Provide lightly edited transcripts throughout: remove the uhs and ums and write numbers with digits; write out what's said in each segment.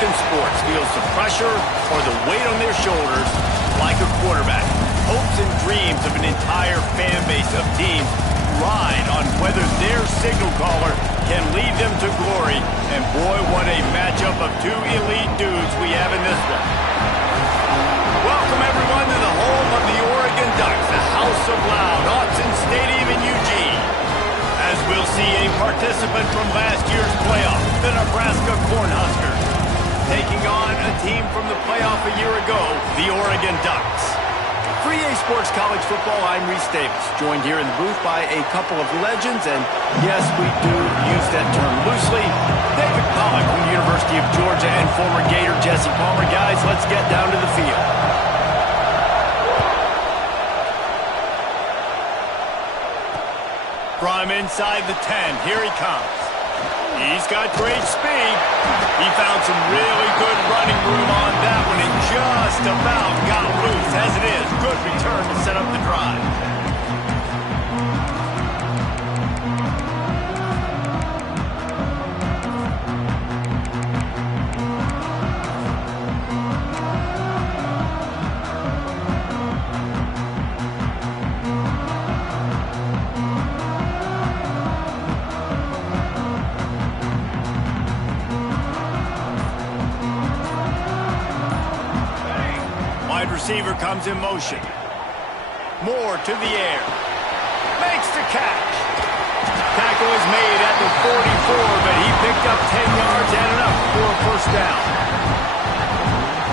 American sports feels the pressure or the weight on their shoulders like a quarterback. Hopes and dreams of an entire fan base of teams ride on whether their signal caller can lead them to glory. And boy, what a matchup of two elite dudes we have in this one. Welcome everyone to the home of the Oregon Ducks, the House of Loud, Autzen Stadium in Eugene. As we'll see a participant from last year's playoff, the Nebraska Cornhuskers, taking on a team from the playoff a year ago, the Oregon Ducks. For EA Sports College Football, I'm Reese Davis, joined here in the booth by a couple of legends, and yes, we do use that term loosely. David Pollack from the University of Georgia and former Gator Jesse Palmer. Guys, let's get down to the field. From inside the 10, here he comes. He's got great speed. He found some really good running room on that one and just about got loose. As it is, good return to set up the drive. Receiver comes in motion. Moore to the air. Makes the catch. Tackle is made at the 44, but he picked up 10 yards and enough for a first down.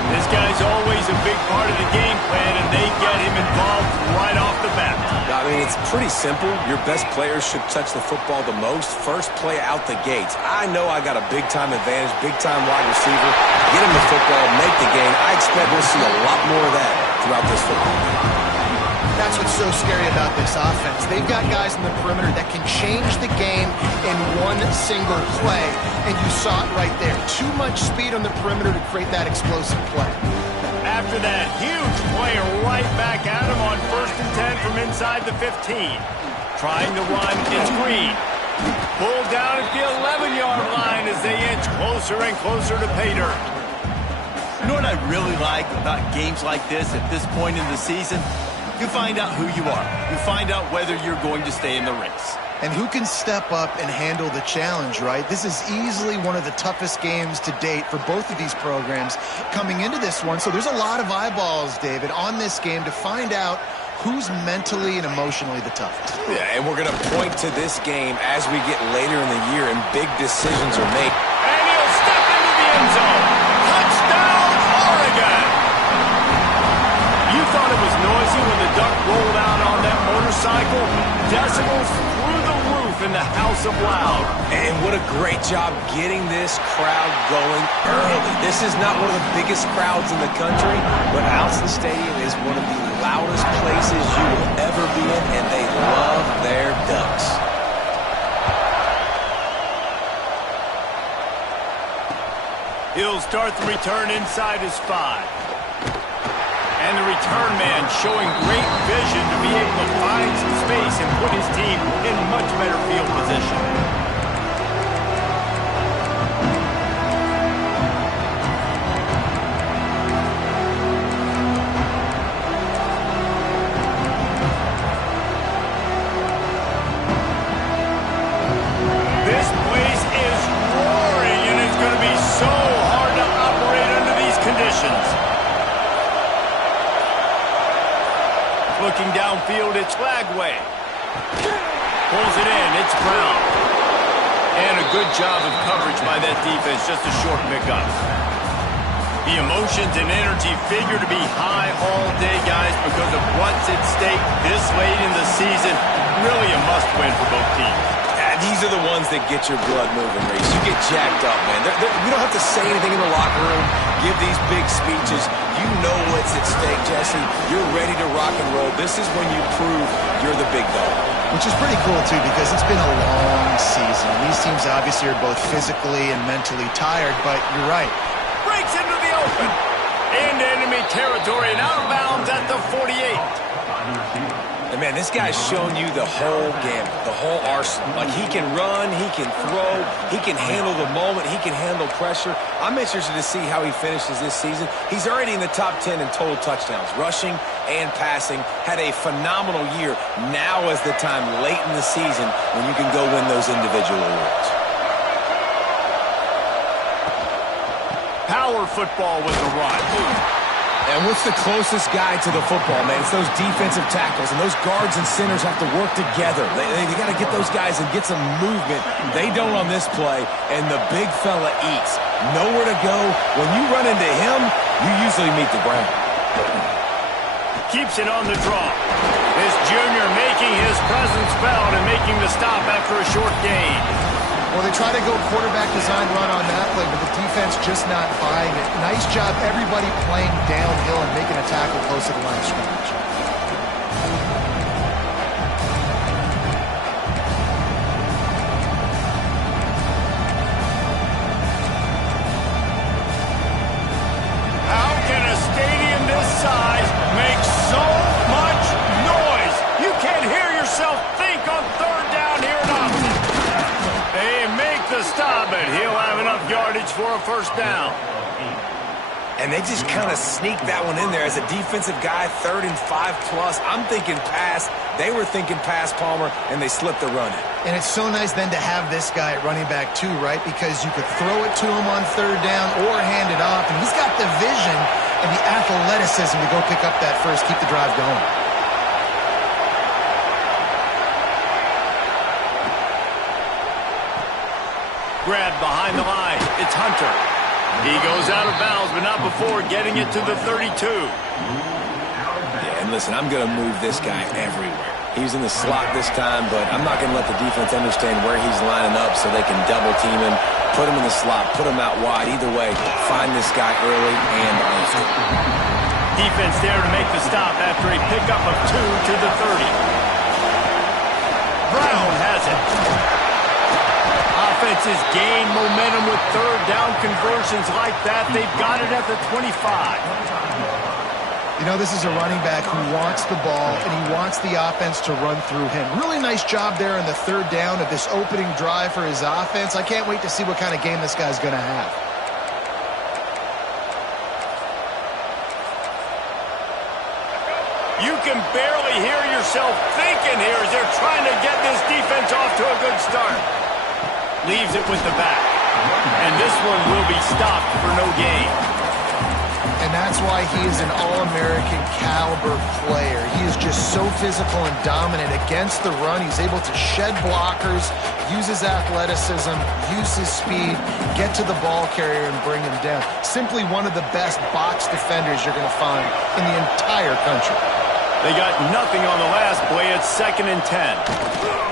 This guy's always a big part of the game plan, and they get him involved right off the bat. I mean, it's pretty simple. Your best players should touch the football the most. First play out the gates. I know I got a big-time advantage, big-time wide receiver. Get him the football, make the game. I expect we'll see a lot more of that throughout this football game. That's what's so scary about this offense. They've got guys in the perimeter that can change the game in one single play, and you saw it right there. Too much speed on the perimeter to create that explosive play. After that huge play, right back at him on 1st and 10 from inside the 15. Trying to run, it's Green. Pulled down at the 11-yard line as they inch closer and closer to pay dirt. You know what I really like about games like this at this point in the season? You find out who you are. You find out whether you're going to stay in the race. And who can step up and handle the challenge, right? This is easily one of the toughest games to date for both of these programs coming into this one. So there's a lot of eyeballs, David, on this game to find out who's mentally and emotionally the toughest. Yeah, and we're going to point to this game as we get later in the year and big decisions are made. And he'll step into the end zone. Touchdown, Oregon! You thought it was noisy when the Duck rolled out on that motorcycle? Decibels through the roof in the House of Loud. And what a great job getting this crowd going early. This is not one of the biggest crowds in the country, but Autzen Stadium is one of the loudest places you will ever be in, and they love their Ducks. He'll start the return inside his 5. And the return man showing great vision to be able to find some space and put his team in much better field position. This place is roaring, and it's going to be so hard to operate under these conditions. Looking downfield, it's Lagway. Pulls it in, it's Brown. And a good job of coverage by that defense, just a short pickup. The emotions and energy figure to be high all day, guys, because of what's at stake this late in the season. Really a must-win for both teams. These are the ones that get your blood moving, Reese. You get jacked up, man. We don't have to say anything in the locker room, give these big speeches. You know what's at stake, Jesse. You're ready to rock and roll. This is when you prove you're the big dog. Which is pretty cool, too, because it's been a long season. These teams obviously are both physically and mentally tired, but you're right. Breaks into the open. Into enemy territory and out of bounds at the 48. And, man, this guy's shown you the whole gamut, the whole arsenal. Like, he can run, he can throw, he can handle the moment, he can handle pressure. I'm interested to see how he finishes this season. He's already in the top 10 in total touchdowns, rushing and passing. Had a phenomenal year. Now is the time late in the season when you can go win those individual awards. Power football with the run. And what's the closest guy to the football, man? It's those defensive tackles, and those guards and centers have to work together. They got to get those guys and get some movement. They don't on this play, and the big fella eats. Nowhere to go. When you run into him, you usually meet the ground. Keeps it on the draw. This junior making his presence felt and making the stop after a short gain. Well, they try to go quarterback design run on that play, but the defense just not buying it. Nice job, everybody playing downhill and making a tackle close to the line of scrimmage. How can a stadium this size make so much noise? You can't hear yourself think on third down here at Austin. They make the stop, and he'll have enough yardage for a first down. And they just kind of sneaked that one in there as a defensive guy, 3rd and 5+. I'm thinking pass. They were thinking pass, Palmer, and they slipped the run in. And it's so nice then to have this guy at running back too, right? Because you could throw it to him on third down or hand it off. And he's got the vision and the athleticism to go pick up that first, keep the drive going. Grabbed behind the line. It's Hunter. He goes out of bounds, but not before getting it to the 32. Yeah, and listen, I'm going to move this guy everywhere. He's in the slot this time, but I'm not going to let the defense understand where he's lining up so they can double team him, put him in the slot, put him out wide. Either way, find this guy early and often. Defense there to make the stop after a pickup of 2 to the 30. Brown has it. Offenses gain momentum with third down conversions like that. They've got it at the 25. You know, this is a running back who wants the ball, and he wants the offense to run through him. Really nice job there on the third down of this opening drive for his offense. I can't wait to see what kind of game this guy's going to have. You can barely hear yourself thinking here as they're trying to get this defense off to a good start. Leaves it with the back. And this one will be stopped for no gain. And that's why he is an All-American caliber player. He is just so physical and dominant against the run. He's able to shed blockers, use his athleticism, use his speed, get to the ball carrier and bring him down. Simply one of the best box defenders you're going to find in the entire country. They got nothing on the last play. It's 2nd and 10.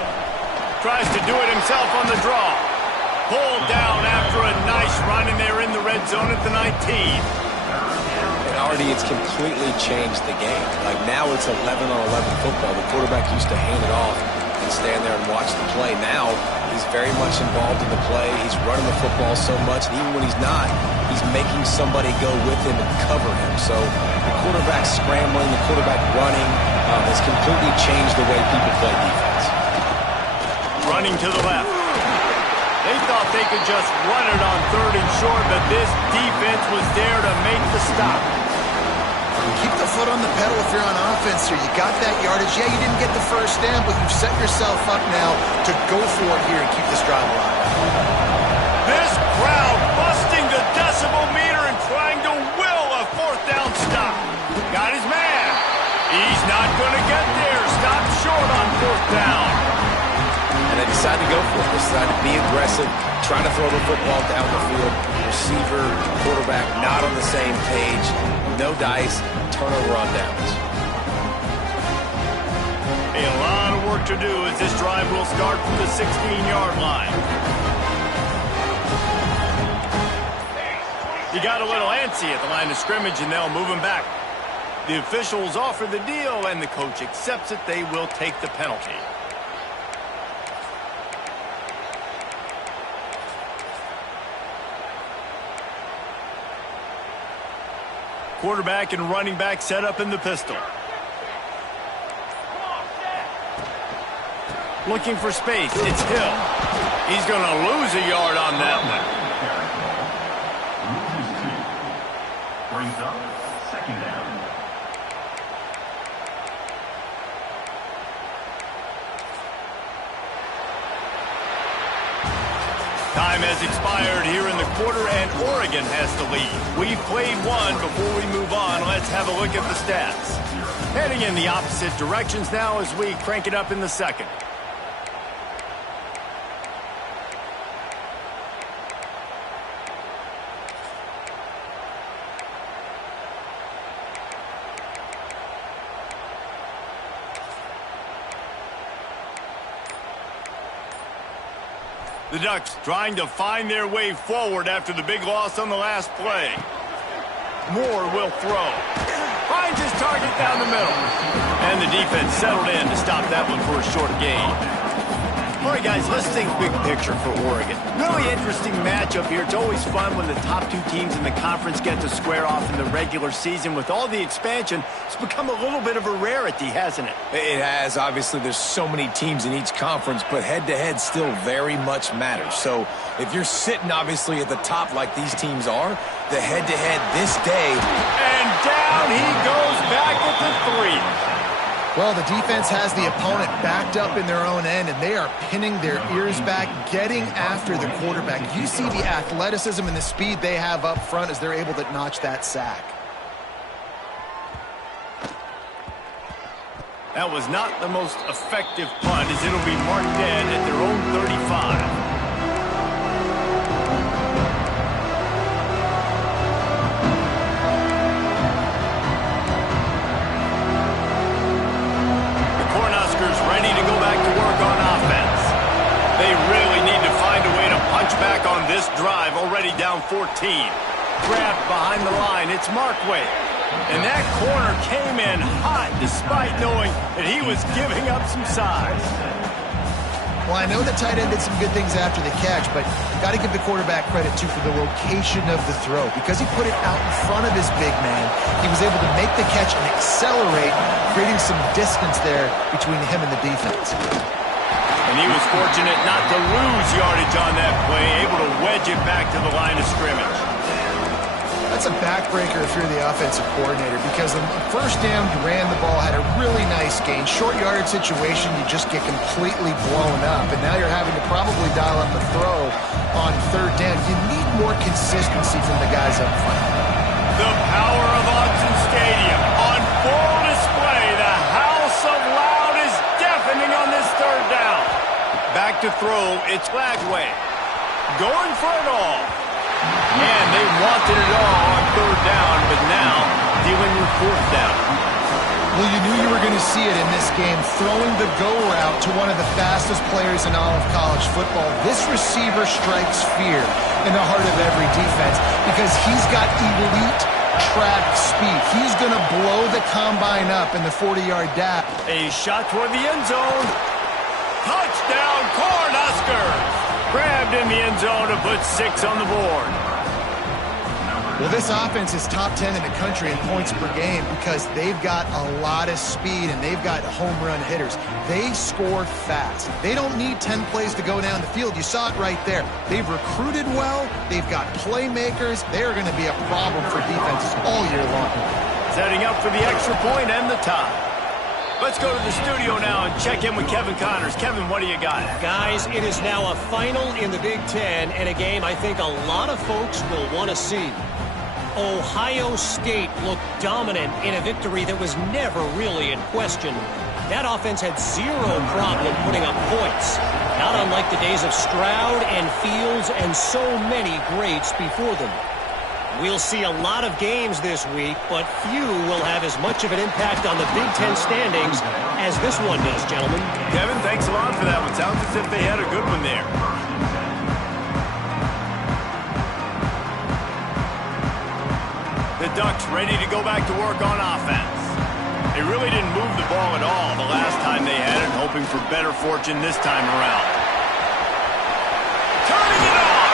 Tries to do it himself on the draw. Pulled down after a nice run, and they're in the red zone at the 19. And already it's completely changed the game. Like now it's 11-on-11 football. The quarterback used to hand it off and stand there and watch the play. Now he's very much involved in the play. He's running the football so much, and even when he's not, he's making somebody go with him and cover him. So the quarterback scrambling, the quarterback running has completely changed the way people play defense. Running to the left. They thought they could just run it on 3rd and short, but this defense was there to make the stop. Keep the foot on the pedal if you're on offense here. You got that yardage. Yeah, you didn't get the first down, but you've set yourself up now to go for it here and keep this drive alive. This crowd busting the decibel meter and trying to will a 4th down stop. Got his man. He's not going to get there. Stopped short on 4th down. And they decide to go for it. They decide to be aggressive, try to throw the football down the field. Receiver, quarterback, not on the same page. No dice, turnover on downs. A lot of work to do as this drive will start from the 16-yard line. You got a little antsy at the line of scrimmage, and they'll move him back. The officials offer the deal, and the coach accepts it. They will take the penalty. Quarterback and running back set up in the pistol. Looking for space. It's Hill. He's going to lose a yard on that one. Brings up second down. Time has expired here in the quarter, and Oregon has the lead. We've played one. Before we move on, let's have a look at the stats. Heading in the opposite directions now as we crank it up in the second. The Ducks trying to find their way forward after the big loss on the last play. Moore will throw. Finds his target down the middle. And the defense settled in to stop that one for a short gain. All right, guys, let's think big picture for Oregon. Really interesting matchup here. It's always fun when the top two teams in the conference get to square off in the regular season. With all the expansion, it's become a little bit of a rarity, hasn't it? It has. Obviously, there's so many teams in each conference, but head-to-head still very much matters. So if you're sitting, obviously, at the top like these teams are, the head-to-head this day. And down he goes back at the 3. Well, the defense has the opponent backed up in their own end, and they are pinning their ears back, getting after the quarterback. You see the athleticism and the speed they have up front as they're able to notch that sack. That was not the most effective punt, as it'll be marked dead at their own 35. Ready to go back to work on offense. They really need to find a way to punch back on this drive, already down 14. Grabbed behind the line, it's Markway. And that corner came in hot despite knowing that he was giving up some size. Well, I know the tight end did some good things after the catch, but got to give the quarterback credit, too, for the location of the throw. Because he put it out in front of his big man, he was able to make the catch and accelerate, creating some distance there between him and the defense. And he was fortunate not to lose yardage on that play, able to wedge it back to the line of scrimmage. That's a backbreaker if you're the offensive coordinator, because the first down you ran the ball, had a really nice gain. Short yardage situation, you just get completely blown up, and now you're having to probably dial up a throw on third down. You need more consistency from the guys up front. The power of Autzen Stadium on full display. The house of loud is deafening on this third down. Back to throw, it's Lagway. Going for it all. And they wanted it all on third down, but now dealing with fourth down. Well, you knew you were going to see it in this game, throwing the go route to one of the fastest players in all of college football. This receiver strikes fear in the heart of every defense because he's got elite track speed. He's going to blow the combine up in the 40-yard dash. A shot toward the end zone. Touchdown, Cornhuskers! Grabbed in the end zone to put 6 on the board. Well, this offense is top 10 in the country in points per game because they've got a lot of speed and they've got home run hitters. They score fast. They don't need 10 plays to go down the field. You saw it right there. They've recruited well. They've got playmakers. They're going to be a problem for defenses all year long. Setting up for the extra point and the tie. Let's go to the studio now and check in with Kevin Connors. Kevin, what do you got? Guys, it is now a final in the Big Ten and a game I think a lot of folks will want to see. Ohio State looked dominant in a victory that was never really in question. That offense had zero problem putting up points, not unlike the days of Stroud and Fields and so many greats before them. We'll see a lot of games this week, but few will have as much of an impact on the Big Ten standings as this one does, gentlemen. Kevin, thanks a lot for that one. Sounds as if they had a good one there. The Ducks ready to go back to work on offense. They really didn't move the ball at all the last time they had it, hoping for better fortune this time around. Turning it on!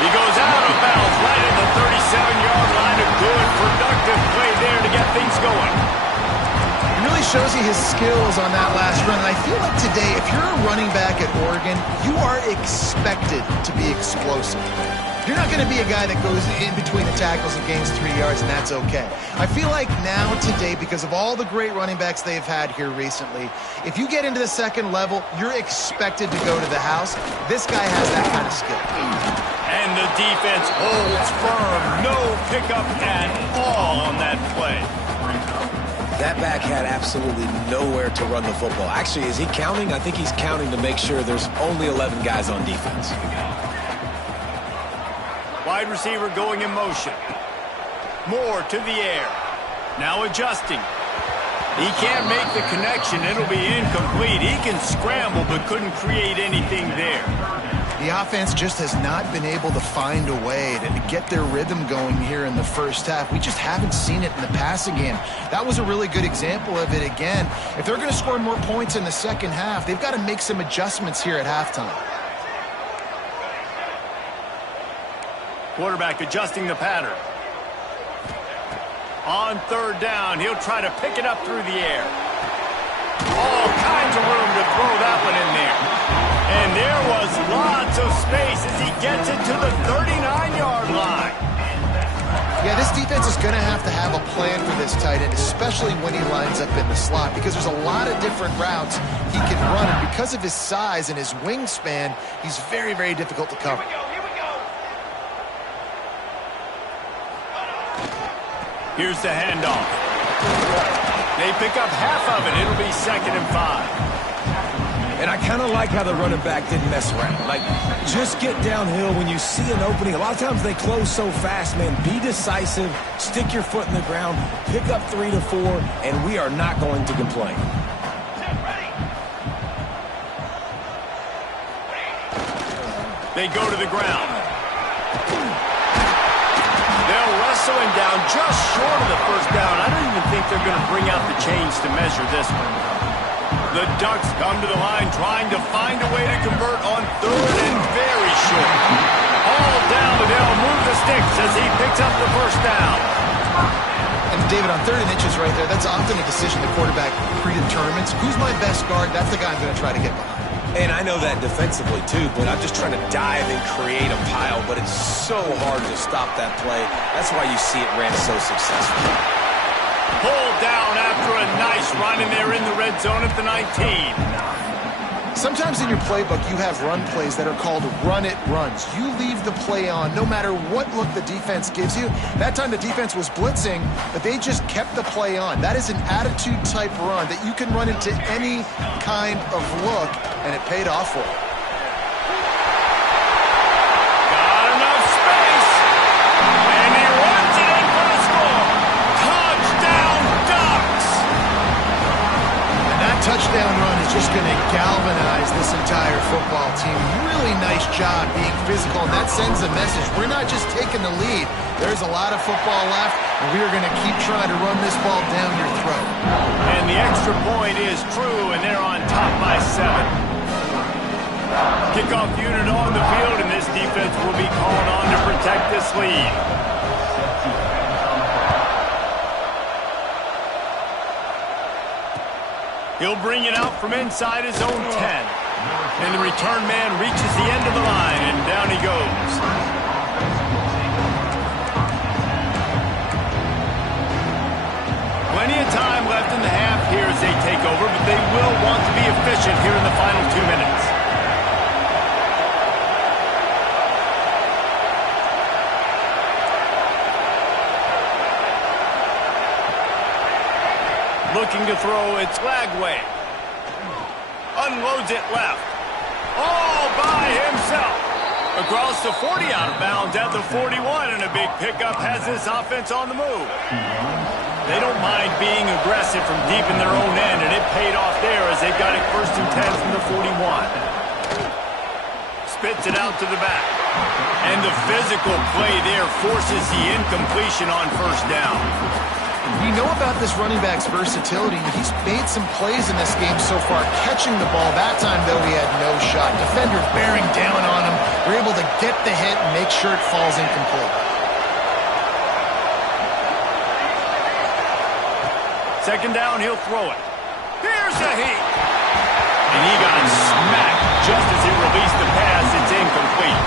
He goes out of bounds right at the 37-yard line. A good, productive play there to get things going. It really shows you his skills on that last run. And I feel like today, if you're a running back at Oregon, you are expected to be explosive. You're not going to be a guy that goes in between the tackles and gains 3 yards, and that's okay. I feel like now, today, because of all the great running backs they've had here recently, if you get into the second level, you're expected to go to the house. This guy has that kind of skill. And the defense holds firm. No pickup at all on that play. That back had absolutely nowhere to run the football. Actually, is he counting? I think he's counting to make sure there's only 11 guys on defense. Wide receiver going in motion. Moore to the air. Now adjusting. He can't make the connection. It'll be incomplete. He can scramble but couldn't create anything there. The offense just has not been able to find a way to get their rhythm going here in the first half. We just haven't seen it in the passing game. That was a really good example of it again. If they're going to score more points in the second half, they've got to make some adjustments here at halftime. Quarterback adjusting the pattern. On third down, he'll try to pick it up through the air. All kinds of room to throw that one in there. And there was lots of space as he gets it to the 39-yard line. Yeah, this defense is going to have a plan for this tight end, especially when he lines up in the slot, because there's a lot of different routes he can run, and because of his size and his wingspan, he's very, very difficult to cover. Here's the handoff. They pick up half of it. It'll be 2nd and 5. And I kind of like how the running back didn't mess around. Like, just get downhill when you see an opening. A lot of times they close so fast, man. Be decisive, stick your foot in the ground, pick up 3 to 4, and we are not going to complain. They go to the ground. They'll wrestle him down just short of the first down. I don't even think they're going to bring out the chains to measure this one. The Ducks come to the line trying to find a way to convert on 3rd and very short. All down, they'll move the sticks as he picks up the first down. And David, on 3rd and inches right there, that's often a decision the quarterback predetermines. Who's my best guard? That's the guy I'm going to try to get behind. And I know that defensively, too, but I'm just trying to dive and create a pile, but it's so hard to stop that play. That's why you see it ran so successfully. Pulled down after a nice run, and they're in the red zone at the 19. Sometimes in your playbook, you have run plays that are called run-it runs. You leave the play on no matter what look the defense gives you. That time the defense was blitzing, but they just kept the play on. That is an attitude-type run that you can run into any kind of look, and it paid off for it. Got enough space, and he runs it in for a score. Touchdown, Ducks! And that touchdown run is just going to galvanize this entire football team. Really nice job being physical, and that sends a message. We're not just taking the lead. There's a lot of football left, and we are going to keep trying to run this ball down your throat. And the extra point is true, and they're on top by 7. Kickoff unit on the field, and this defense will be called on to protect this lead. He'll bring it out from inside his own 10. And the return man reaches the end of the line, and down he goes. Plenty of time left in the half here as they take over, but they will want to be efficient here in the final 2 minutes. Looking to throw, it's Lagway. Unloads it left. All by himself. Across the 40, out of bounds at the 41, and a big pickup has this offense on the move. They don't mind being aggressive from deep in their own end, and it paid off there as they got it 1st and 10 from the 41. Spits it out to the back. And the physical play there forces the incompletion on 1st down. You know about this running back's versatility. He's made some plays in this game so far, catching the ball. That time, though, he had no shot. Defenders bearing down on him. They're able to get the hit and make sure it falls incomplete. 2nd down, he'll throw it. Here's the heat. And he got smacked just as he released the pass. It's incomplete.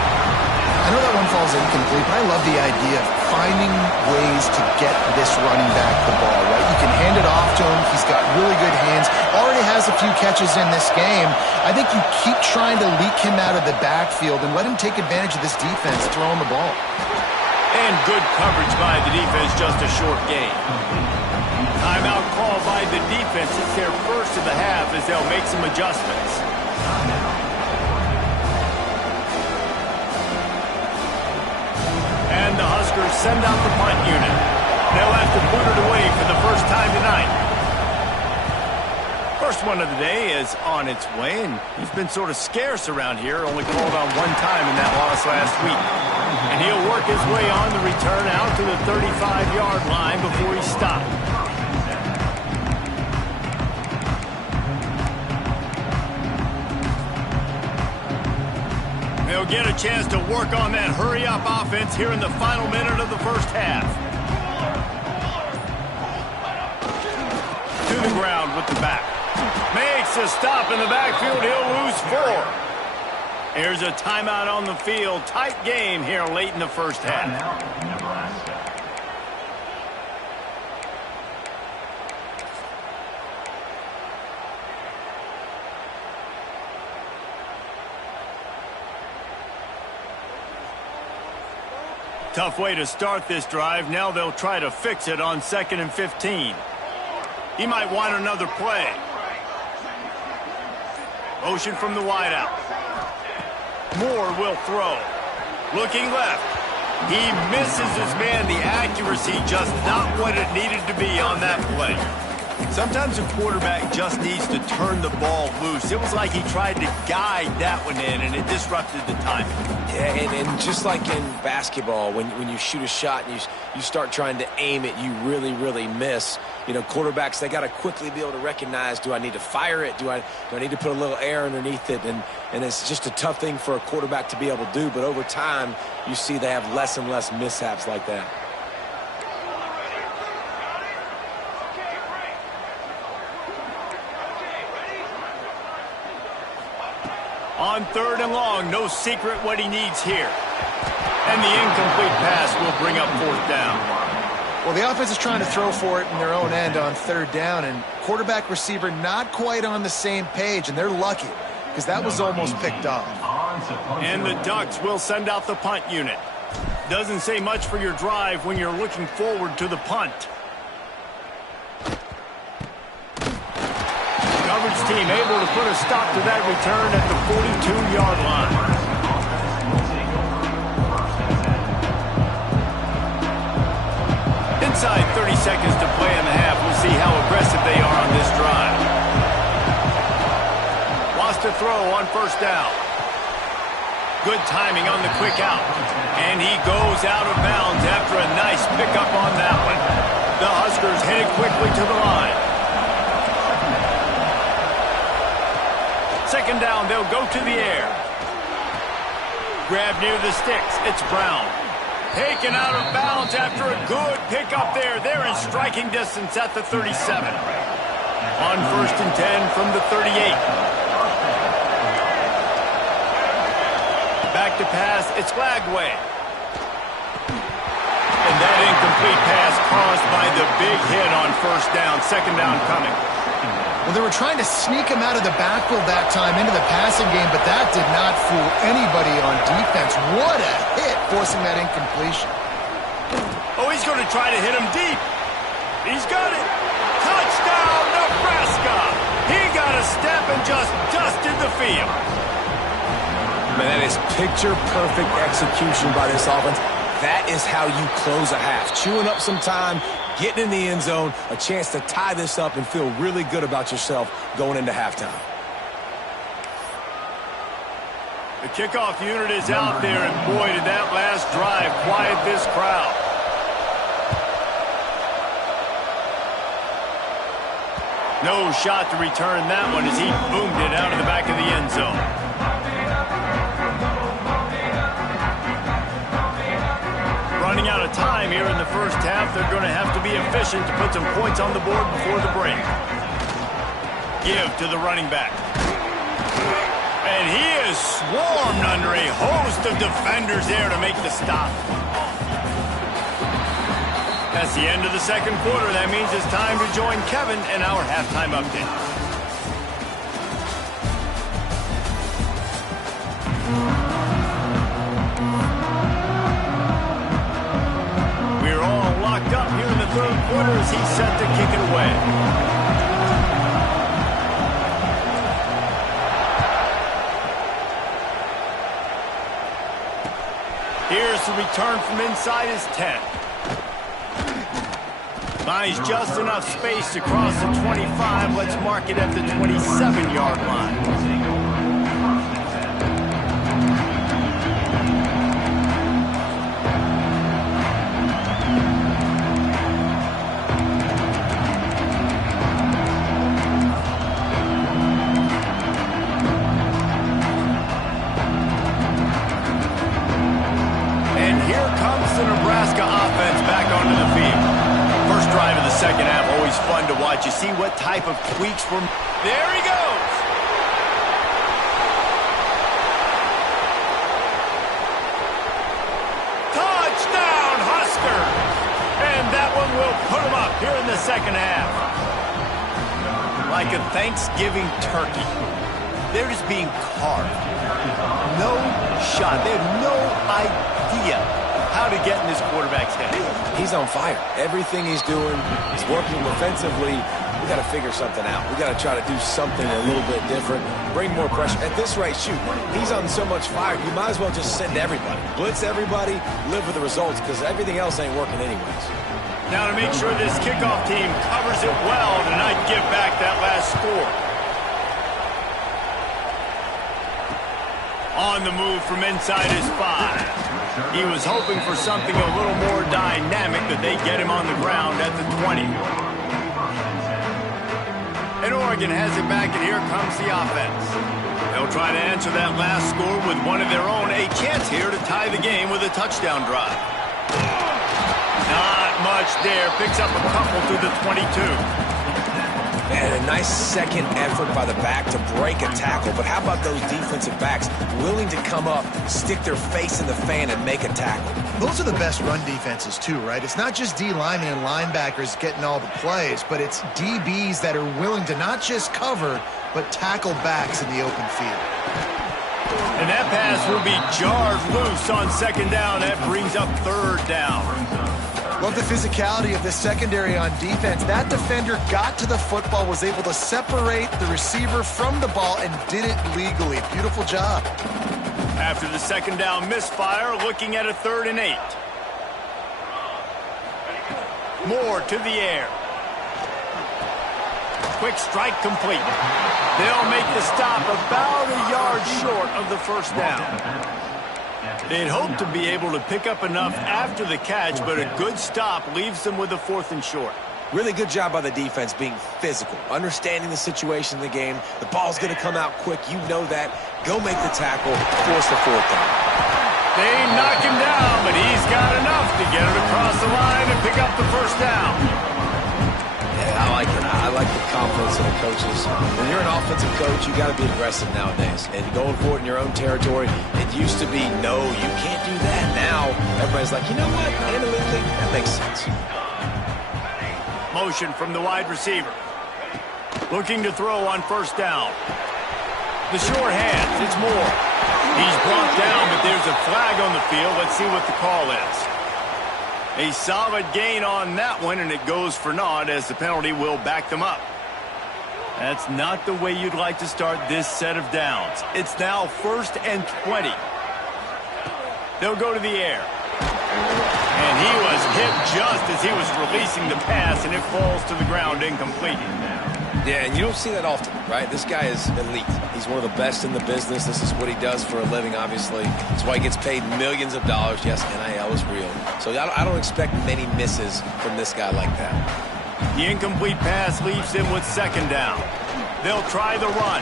I know that one falls incomplete, but I love the idea of finding ways to get this running back the ball, right? You can hand it off to him. He's got really good hands. Already has a few catches in this game. I think you keep trying to leak him out of the backfield and let him take advantage of this defense throwing the ball. And good coverage by the defense, just a short gain. Timeout call by the defense. It's their first of the half as they'll make some adjustments. And the Huskers send out the punt unit. They'll have to put it away for the first time tonight. First one of the day is on its way, and he's been sort of scarce around here, only called on one time in that loss last week. And he'll work his way on the return out to the 35-yard line before he's stopped. They'll get a chance to work on that hurry-up offense here in the final minute of the first half. To the ground with the back. Makes a stop in the backfield. He'll lose 4. Here's a timeout on the field. Tight game here late in the first half. Tough way to start this drive. Now they'll try to fix it on 2nd and 15. He might want another play. Motion from the wideout. Moore will throw. Looking left. He misses his man. The accuracy just not what it needed to be on that play. Sometimes a quarterback just needs to turn the ball loose. It was like he tried to guide that one in, and it disrupted the timing. Yeah, and just like in basketball, when you shoot a shot and you start trying to aim it, you really miss. You know, quarterbacks, they got to quickly be able to recognize, do I need to fire it? Do I need to put a little air underneath it? And it's just a tough thing for a quarterback to be able to do. But over time, you see they have less and less mishaps like that. On 3rd and long, no secret what he needs here. And the incomplete pass will bring up 4th down. Well, the offense is trying to throw for it in their own end on 3rd down, and quarterback receiver not quite on the same page, and they're lucky because that was almost picked off. And the Ducks will send out the punt unit. Doesn't say much for your drive when you're looking forward to the punt. Coverage team able to put a stop to that return at the 42-yard line. Inside 30 seconds to play in the half. We'll see how aggressive they are on this drive. Lost a throw on 1st down. Good timing on the quick out. And he goes out of bounds after a nice pickup on that one. The Huskers headed quickly to the line. 2nd down, they'll go to the air. Grab near the sticks. It's Brown. Taken out of bounds after a good pickup there. They're in striking distance at the 37. On 1st and 10 from the 38. Back to pass. It's Lagway. And that incomplete pass caused by the big hit on 1st down. 2nd down coming. Well, they were trying to sneak him out of the backfield that time into the passing game, but that did not fool anybody on defense. What a hit, forcing that incompletion. Oh, he's going to try to hit him deep. He's got it. Touchdown, Nebraska. He got a step and just dusted the field. Man, that is picture-perfect execution by this offense. That is how you close a half. Chewing up some time, getting in the end zone, a chance to tie this up and feel really good about yourself going into halftime. The kickoff unit is out there, and boy, did that last drive quiet this crowd. No shot to return that one as he boomed it out of the back of the end zone. Running out of time here in the first half. They're going to have to be efficient to put some points on the board before the break. give to the running back. And he is swarmed under a host of defenders there to make the stop. That's the end of the second quarter. That means it's time to join Kevin in our halftime update. We're all locked up here in the third quarter as he's set to kick it away. Here's the return from inside his 10. Finds just enough space to cross the 25. Let's mark it at the 27-yard line. Second half, always fun to watch. You see what type of tweaks were... There he goes! Touchdown, Huskers! And that one will put them up here in the second half. Like a Thanksgiving turkey. They're just being carved. No shot. They have no idea how to get in this quarterback's head. He's on fire. Everything he's doing is working defensively. We got to figure something out. We got to try to do something a little bit different. Bring more pressure. At this rate, shoot, he's on so much fire. You might as well just send everybody. Blitz everybody, live with the results, because everything else ain't working anyways. Now to make sure this kickoff team covers it well to not give back that last score. On the move from inside his 5. He was hoping for something a little more dynamic, but they get him on the ground at the 20. And Oregon has it back, and here comes the offense. They'll try to answer that last score with one of their own. A chance here to tie the game with a touchdown drive. Not much there. Picks up a couple through the 22. And a nice second effort by the back to break a tackle. But how about those defensive backs willing to come up, stick their face in the fan, and make a tackle? Those are the best run defenses, too, right? It's not just D linemen and linebackers getting all the plays, but it's DBs that are willing to not just cover, but tackle backs in the open field. And that pass will be jarred loose on second down. That brings up third down. Love the physicality of the secondary on defense. That defender got to the football, was able to separate the receiver from the ball, and did it legally. Beautiful job. After the second down misfire, looking at a 3rd and 8. Moore to the air. Quick strike complete. They'll make the stop about a yard short of the first down. They'd hope to be able to pick up enough after the catch, but a good stop leaves them with a 4th and short. Really good job by the defense being physical, understanding the situation in the game. The ball's going to come out quick. You know that. Go make the tackle, force the 4th down. They knock him down, but he's got enough to get it across the line and pick up the first down. Yeah, I like it. I like the confidence of the coaches. When you're an offensive coach, you got to be aggressive nowadays. And going for it in your own territory, it used to be, no, you can't do that. Now, everybody's like, you know what? Analytically, that makes sense. Motion from the wide receiver. Looking to throw on first down. The short hands, it's Moore. He's brought down, but there's a flag on the field. Let's see what the call is. A solid gain on that one, and it goes for naught as the penalty will back them up. That's not the way you'd like to start this set of downs. It's now 1st and 20. They'll go to the air. And he was hit just as he was releasing the pass, and it falls to the ground incomplete. Yeah, and you don't see that often, right? This guy is elite. He's one of the best in the business. This is what he does for a living, obviously. That's why he gets paid millions of dollars. Yes, NIL is real. So I don't expect many misses from this guy like that. The incomplete pass leaves him with second down. They'll try the run.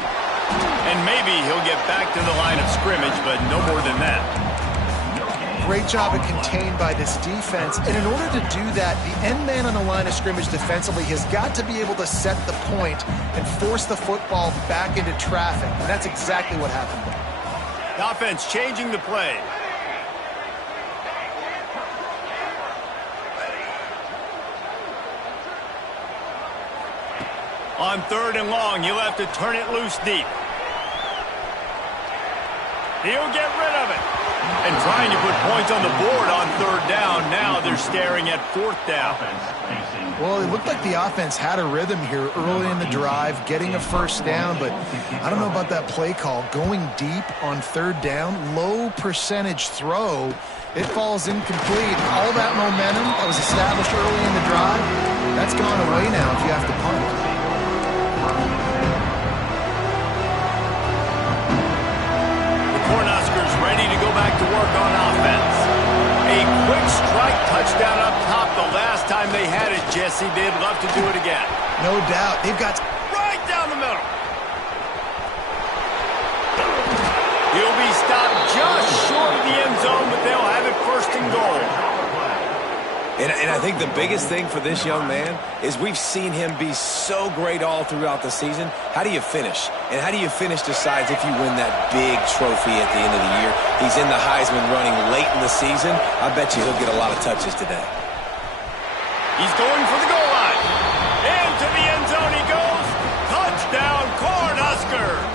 And maybe he'll get back to the line of scrimmage, but no more than that. Great job of contained by this defense. And in order to do that, the end man on the line of scrimmage defensively has got to be able to set the point and force the football back into traffic. And that's exactly what happened there. The offense changing the play. On 3rd and long, you'll have to turn it loose deep. He'll get rid of it. And trying to put points on the board on 3rd down. Now they're staring at 4th down. Well, it looked like the offense had a rhythm here early in the drive, getting a 1st down, but I don't know about that play call. Going deep on 3rd down, low percentage throw, it falls incomplete. All that momentum that was established early in the drive, that's gone away now if you have to punt. Cornhuskers ready to go back to work on offense. A quick strike touchdown up top the last time they had it, Jesse. They'd love to do it again. No doubt. They've got right down the middle. He'll be stopped just short of the end zone, but they'll have it 1st and goal. And I think the biggest thing for this young man is we've seen him be so great all throughout the season. How do you finish? And how do you finish decides if you win that big trophy at the end of the year. He's in the Heisman running late in the season. I bet you he'll get a lot of touches today. He's going for the goal line. Into the end zone he goes. Touchdown, Cornhuskers.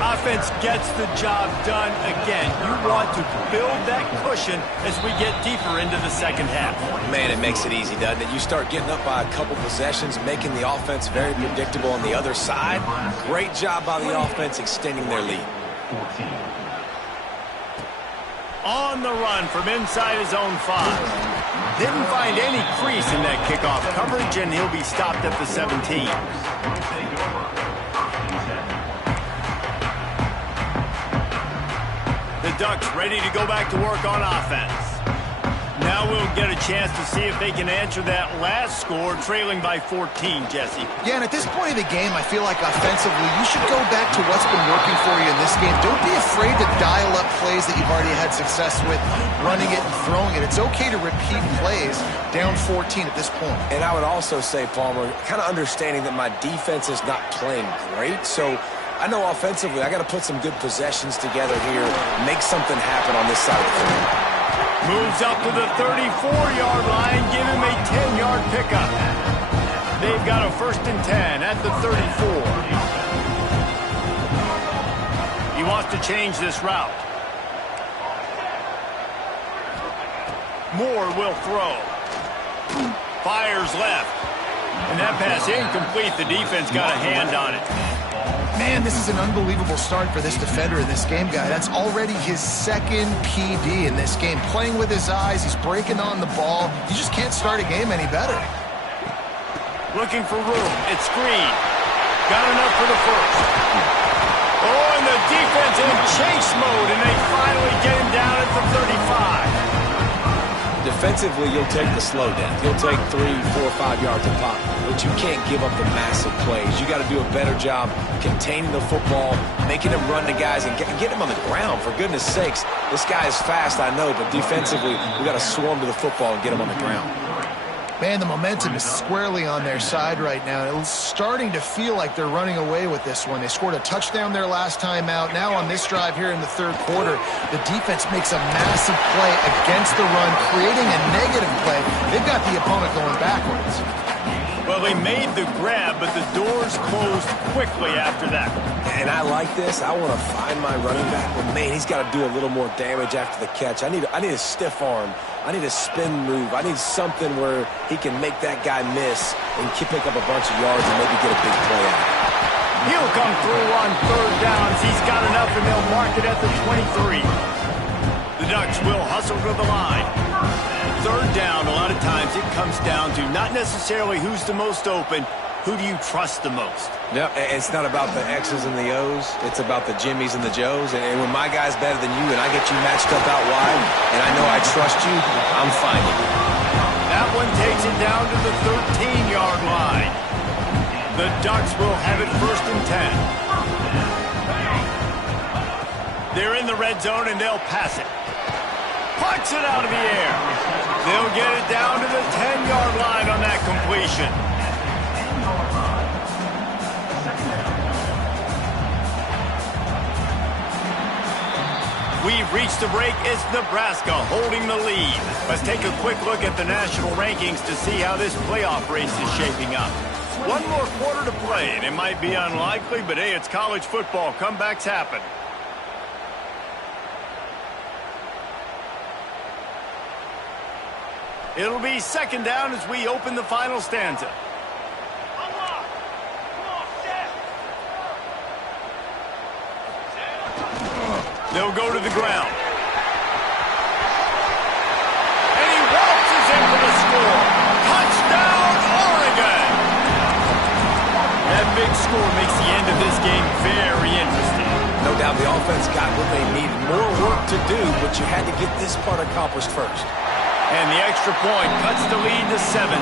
Offense gets the job done again. You want to build that cushion as we get deeper into the 2nd half. Man, it makes it easy, doesn't it? You start getting up by a couple possessions, making the offense very predictable on the other side. Great job by the offense extending their lead. On the run from inside his own 5. Didn't find any crease in that kickoff coverage, and he'll be stopped at the 17. The Ducks ready to go back to work on offense. Now we'll get a chance to see if they can answer that last score, trailing by 14, Jesse. Yeah, and at this point of the game, I feel like offensively, you should go back to what's been working for you in this game. Don't be afraid to dial up plays that you've already had success with, running it and throwing it. It's okay to repeat plays down 14 at this point. And I would also say, Palmer, kind of understanding that my defense is not playing great, so I know offensively I got to put some good possessions together here, make something happen on this side of the field. Moves up to the 34-yard line, give him a 10-yard pickup. They've got a 1st and 10 at the 34. He wants to change this route. Moore will throw. Fires left. And that pass incomplete. The defense got a hand on it. Man, this is an unbelievable start for this defender in this game, guy. That's already his 2nd PD in this game. Playing with his eyes, he's breaking on the ball. You just can't start a game any better. Looking for room. It's screen. Got enough for the 1st. Oh, and the defense in chase mode, and they finally get him down at the 35. Defensively, you'll take the slow down. You'll take 3, 4, 5 yards a pop, but you can't give up the massive plays. You got to do a better job containing the football, making him run to guys, and get him on the ground. For goodness sakes, this guy is fast, I know, but defensively, we got to swarm to the football and get him on the ground. Man, the momentum is squarely on their side right now. It's starting to feel like they're running away with this one. They scored a touchdown their last time out. Now on this drive here in the 3rd quarter, the defense makes a massive play against the run, creating a negative play. They've got the opponent going backwards. Well, they made the grab, but the doors closed quickly after that. And I like this. I want to find my running back, but man, he's got to do a little more damage after the catch. I need a stiff arm. I need a spin move. I need something where he can make that guy miss and pick up a bunch of yards and maybe get a big play out. He'll come through on 3rd downs. He's got enough, and they'll mark it at the 23. The Ducks will hustle to the line. 3rd down, a lot of times it comes down to not necessarily who's the most open, who do you trust the most? No, it's not about the X's and the O's. It's about the Jimmies and the Joes. And when my guy's better than you and I get you matched up out wide and I know I trust you, I'm finding you. That one takes it down to the 13-yard line. The Ducks will have it 1st and 10. They're in the red zone and they'll pass it. Puts it out of the air. They'll get it down to the 10-yard line on that completion. We've reached the break. It's Nebraska holding the lead. Let's take a quick look at the national rankings to see how this playoff race is shaping up. One more quarter to play, and it might be unlikely, but hey, it's college football. Comebacks happen. It'll be second down as we open the final stanza. They'll go to the ground. And he waltzes in for the score. Touchdown, Oregon! That big score makes the end of this game very interesting. No doubt the offense got what they needed. More work to do, but you had to get this part accomplished first. And the extra point cuts the lead to 7,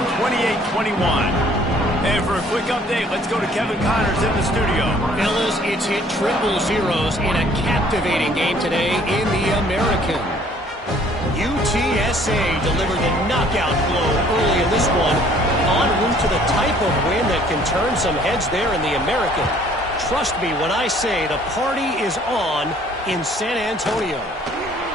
28-21. And for a quick update, let's go to Kevin Connors in the studio. Fellas, it's hit triple zeros in a captivating game today in the American. UTSA delivered the knockout blow early in this one, en route to the type of win that can turn some heads there in the American. Trust me when I say the party is on in San Antonio.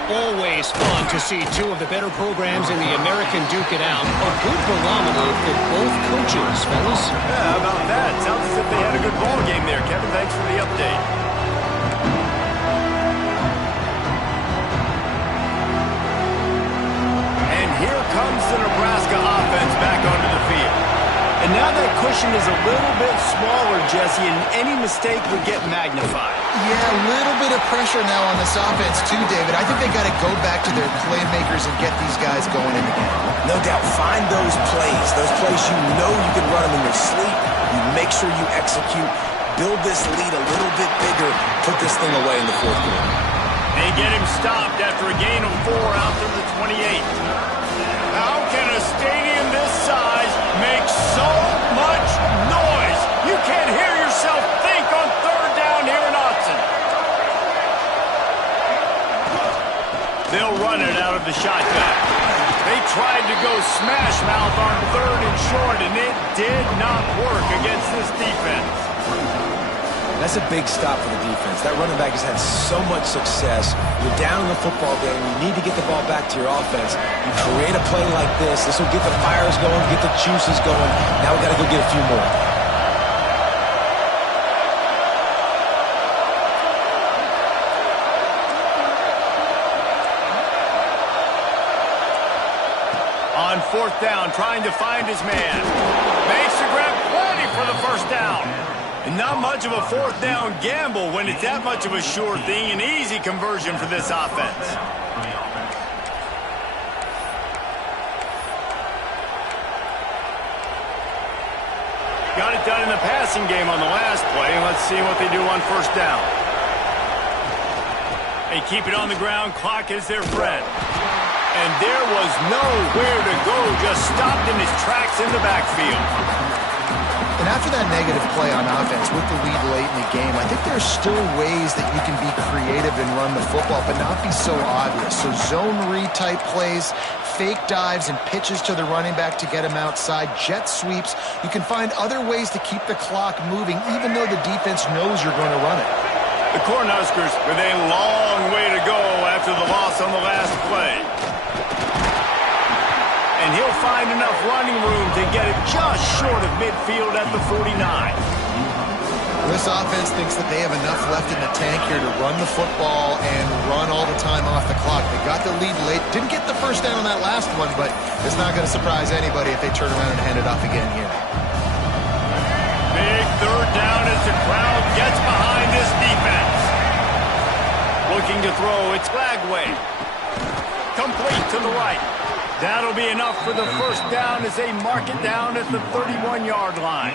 Always fun to see two of the better programs in the American duke it out. A good barometer for both coaches, fellas. Yeah, how about that? Sounds as if they had a good ball game there. Kevin, thanks for the update. And here comes the Nebraska offense back onto the field. And now that cushion is a little bit smaller, Jesse, and any mistake would get magnified. Yeah, a little bit of pressure now on this offense too, David. I think they got to go back to their playmakers and get these guys going in the game. No doubt, find those plays you know you can run them in your sleep. You make sure you execute, build this lead a little bit bigger, put this thing away in the fourth quarter. They get him stopped after a gain of 4 out to the 28. How can a stadium this size make so much noise? You can't hear yourself think on third down here in Autzen. They'll run it out of the shotgun. They tried to go smash mouth on third and short, and it did not work against this defense. That's a big stop for the defense. That running back has had so much success. You're down in the football game. You need to get the ball back to your offense. You create a play like this. This will get the fires going, get the juices going. Now we got to go get a few more. On fourth down, trying to find his man. Makes the grab, plenty for the first down. And not much of a fourth down gamble when it's that much of a sure thing. An easy conversion for this offense. Got it done in the passing game on the last play. Let's see what they do on first down. They keep it on the ground. Clock is their friend. And there was nowhere to go. Just stopped in his tracks in the backfield. And after that negative play on offense with the lead late in the game, I think there's still ways that you can be creative and run the football, but not be so obvious. So zone read type plays, fake dives and pitches to the running back to get him outside, jet sweeps. You can find other ways to keep the clock moving, even though the defense knows you're going to run it. The Cornhuskers with a long way to go after the loss on the last play. And he'll find enough running room to get it just short of midfield at the 49. This offense thinks that they have enough left in the tank here to run the football and run all the time off the clock. They got the lead late. Didn't get the first down on that last one, but it's not going to surprise anybody if they turn around and hand it off again here. Big third down as the crowd gets behind this defense. Looking to throw, it's Lagway. Complete to the right. That'll be enough for the first down as they mark it down at the 31-yard line.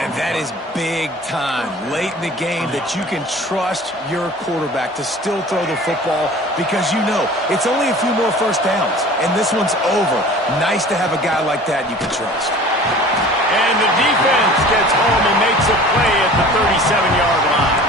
And that is big time late in the game that you can trust your quarterback to still throw the football because you know it's only a few more first downs, and this one's over. Nice to have a guy like that you can trust. And the defense gets home and makes a play at the 37-yard line.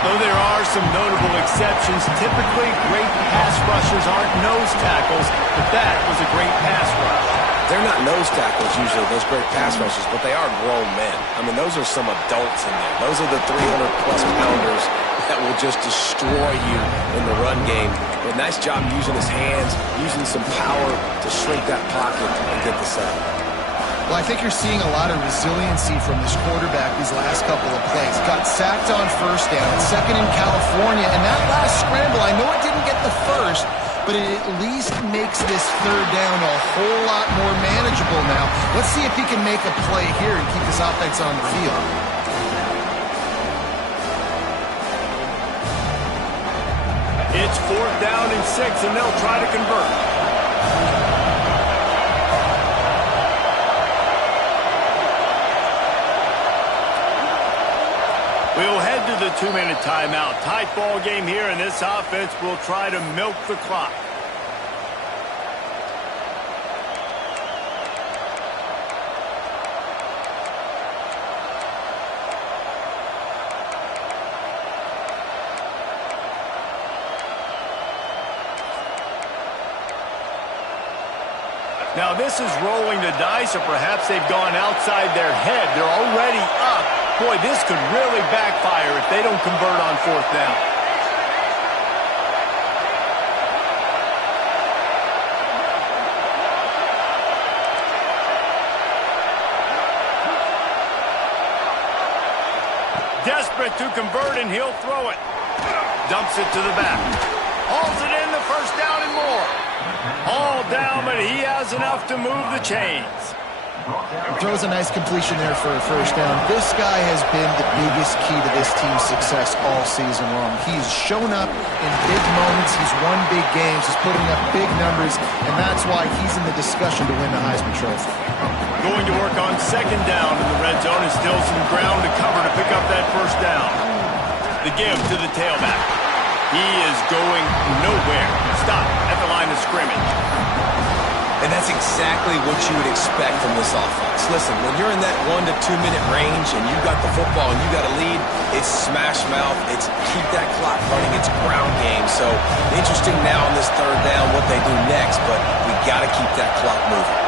Though there are some notable exceptions, typically great pass rushers aren't nose tackles, but that was a great pass rush. They're not nose tackles usually, those great pass rushers, but they are grown men. I mean, those are some adults in there. Those are the 300-plus pounders that will just destroy you in the run game. But nice job using his hands, using some power to shrink that pocket and get the sack. Well, I think you're seeing a lot of resiliency from this quarterback these last couple of plays. Got sacked on first down, second in California, and that last scramble, I know it didn't get the first, but it at least makes this third down a whole lot more manageable now. Let's see if he can make a play here and keep his offense on the field. It's 4th down and 6, and they'll try to convert. We'll head to the 2-minute timeout. Tight ball game here, and this offense will try to milk the clock. Now this is rolling the dice, or perhaps they've gone outside their head. They're already up. Boy, this could really backfire if they don't convert on 4th down. Desperate to convert, and he'll throw it. Dumps it to the back. Hauls it in, the 1st down and more. All down, but he has enough to move the chains. Throws a nice completion there for a 1st down. This guy has been the biggest key to this team's success all season long. He's shown up in big moments. He's won big games. He's putting up big numbers, and that's why he's in the discussion to win the Heisman Trophy. Going to work on 2nd down in the red zone, and still some ground to cover to pick up that 1st down. The give to the tailback. He is going nowhere. Stop at the line of scrimmage. And that's exactly what you would expect from this offense. Listen, when you're in that 1 to 2 minute range and you got the football and you got a lead, it's smash mouth, it's keep that clock running, it's ground game. So interesting now on this 3rd down what they do next, but we got to keep that clock moving.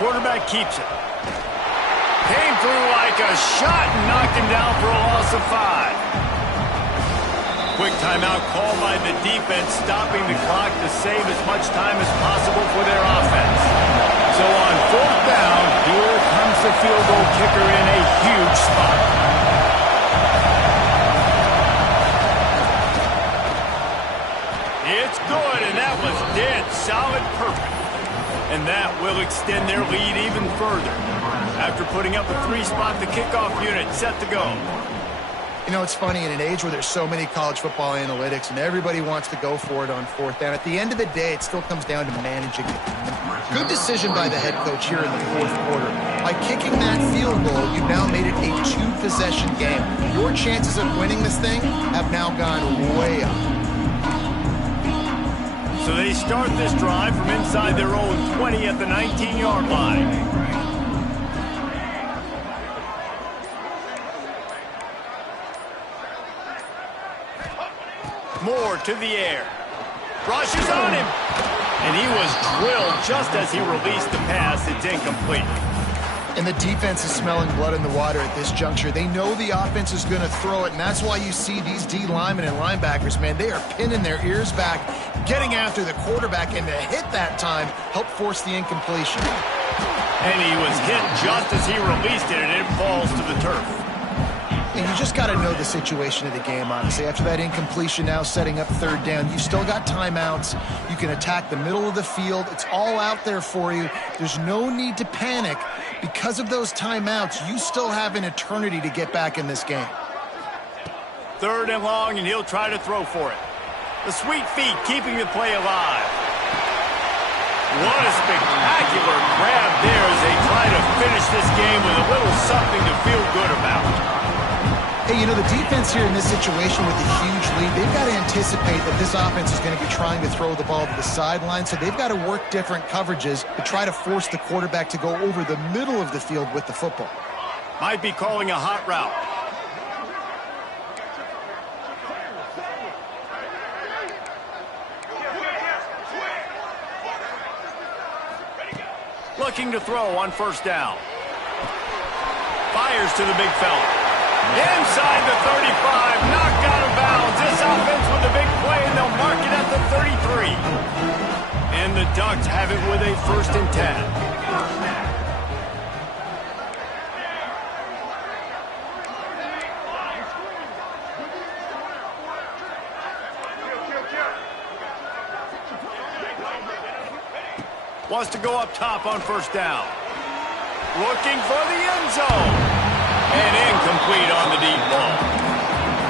Quarterback keeps it. Came through like a shot and knocked him down for a loss of 5. Quick timeout called by the defense, stopping the clock to save as much time as possible for their offense. So on 4th down, here comes the field goal kicker in a huge spot. It's good, and that was dead solid perfect. And that will extend their lead even further. After putting up a 3-spot, the kickoff unit set to go. You know, it's funny, in an age where there's so many college football analytics and everybody wants to go for it on 4th down, at the end of the day, it still comes down to managing the game. Good decision by the head coach here in the 4th quarter. By kicking that field goal, you've now made it a 2-possession game. Your chances of winning this thing have now gone way up. So they start this drive from inside their own 20 at the 19-yard line. Moore to the air. Rushes on him. And he was drilled just as he released the pass. It's incomplete. And the defense is smelling blood in the water at this juncture. They know the offense is going to throw it, and that's why you see these D linemen and linebackers, man, they are pinning their ears back, getting after the quarterback, and to hit that time help force the incompletion. And he was hit just as he released it, and it falls to the turf. And you just got to know the situation of the game, honestly. After that incompletion, now setting up 3rd down, you've still got timeouts. You can attack the middle of the field. It's all out there for you. There's no need to panic. Because of those timeouts, you still have an eternity to get back in this game. 3rd and long, and he'll try to throw for it. The sweet feet keeping the play alive. What a spectacular grab there as they try to finish this game with a little something to feel good about. Hey, you know, the defense here in this situation with a huge lead, they've got to anticipate that this offense is going to be trying to throw the ball to the sideline, so they've got to work different coverages to try to force the quarterback to go over the middle of the field with the football. Might be calling a hot route. Looking to throw on first down. Fires to the big fella. Inside the 35, knocked out of bounds. This offense with a big play, and they'll mark it at the 33. And the Ducks have it with a 1st and 10. Wants to go up top on first down. Looking for the end zone. And incomplete on the deep ball.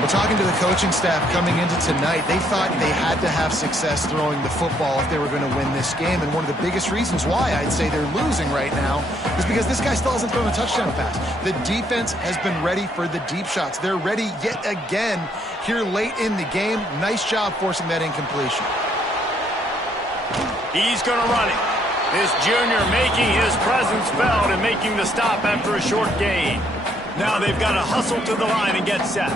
Well, talking to the coaching staff coming into tonight, they thought they had to have success throwing the football if they were going to win this game. And one of the biggest reasons why I'd say they're losing right now is because this guy still hasn't thrown a touchdown pass. The defense has been ready for the deep shots. They're ready yet again here late in the game. Nice job forcing that incompletion. He's going to run it. This junior making his presence felt and making the stop after a short gain. Now they've got to hustle to the line and get set.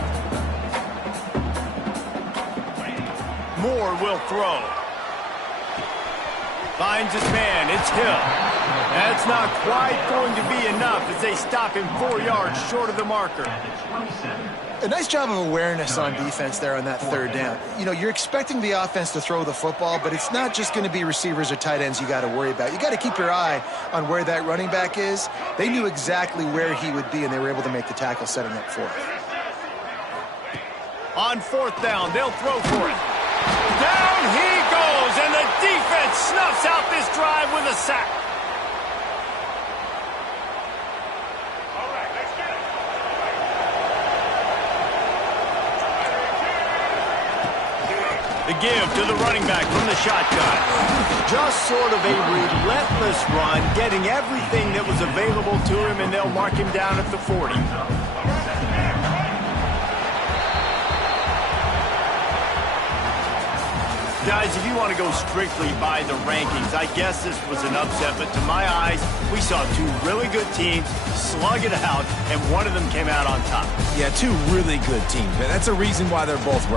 Moore will throw. Finds his man. It's Hill. That's not quite going to be enough as they stop him 4 yards short of the marker. A nice job of awareness on defense there on that 3rd down. You know, you're expecting the offense to throw the football, but it's not just going to be receivers or tight ends you got to worry about. You got to keep your eye on where that running back is. They knew exactly where he would be, and they were able to make the tackle setting up for it. On 4th down, they'll throw for it. Down he goes, and the defense snuffs out this drive with a sack. The give to the running back from the shotgun. Just sort of a relentless run, getting everything that was available to him, and they'll mark him down at the 40. Guys, if you want to go strictly by the rankings, I guess this was an upset, but to my eyes, we saw 2 really good teams slug it out, and one of them came out on top. Yeah, 2 really good teams, man. That's a reason why they're both ranked.